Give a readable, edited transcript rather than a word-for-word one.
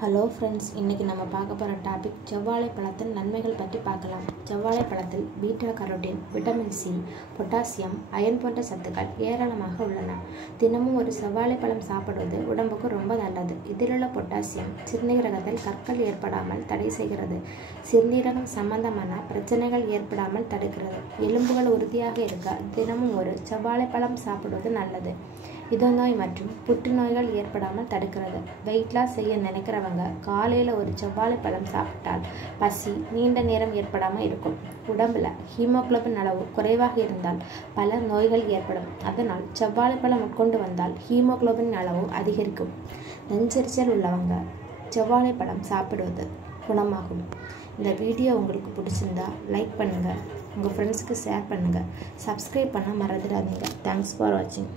Hello friends, இன்றைக்கி நம்ம பார்க்க போகிற டாபிக் செவ்வாழை பழத்தின் நன்மைகள் பற்றி பார்க்கலாம். செவ்வாழை பழத்தில் beta carotene, vitamin C, potassium, iron போன்ற சத்துக்கள் ஏராளமாக உள்ளன. தினமும் ஒரு செவ்வாழை பழம் சாப்பிடுவது உடம்புக்கு ரொம்ப நல்லது. இதிலுள்ள பொட்டாசியம் சிறுநீரகத்தில் கற்கள் ஏற்படாமல் தடை செய்கிறது. சிறுநீரகம் சம்பந்தமான பிரச்சனைகள் ஏற்படாமல் தடுக்கிறது. எலும்புகள் உறுதியாக இருக்க தினமும் ஒரு செவ்வாழை பழம் சாப்பிடுவது நல்லது. இதயநோய் மற்றும் புற்றுநோய்கள் ஏற்படாமல் தடுக்கிறது. வெயிட் லாஸ் செய்ய நினைக்கிறவங்க காலையில் ஒரு செவ்வாழை பழம் சாப்பிட்டால் பசி நீண்ட நேரம் ஏற்படாமல் இருக்கும். உடம்புல ஹீமோகுளோபின் அளவு குறைவாக இருந்தால் பல நோய்கள் ஏற்படும். அதனால் செவ்வாழை பழம் உட்கொண்டு வந்தால் ஹீமோகுளோபின் அளவு அதிகரிக்கும். நெஞ்செரிச்சல் உள்ளவங்க செவ்வாழை பழம் சாப்பிடுவது குணமாகும். இந்த வீடியோ உங்களுக்கு பிடிச்சிருந்தா லைக் பண்ணுங்கள், உங்கள் ஃப்ரெண்ட்ஸுக்கு ஷேர் பண்ணுங்கள், சப்ஸ்கிரைப் பண்ண மறந்துடாதீங்க. தேங்க்ஸ் ஃபார் வாட்சிங்.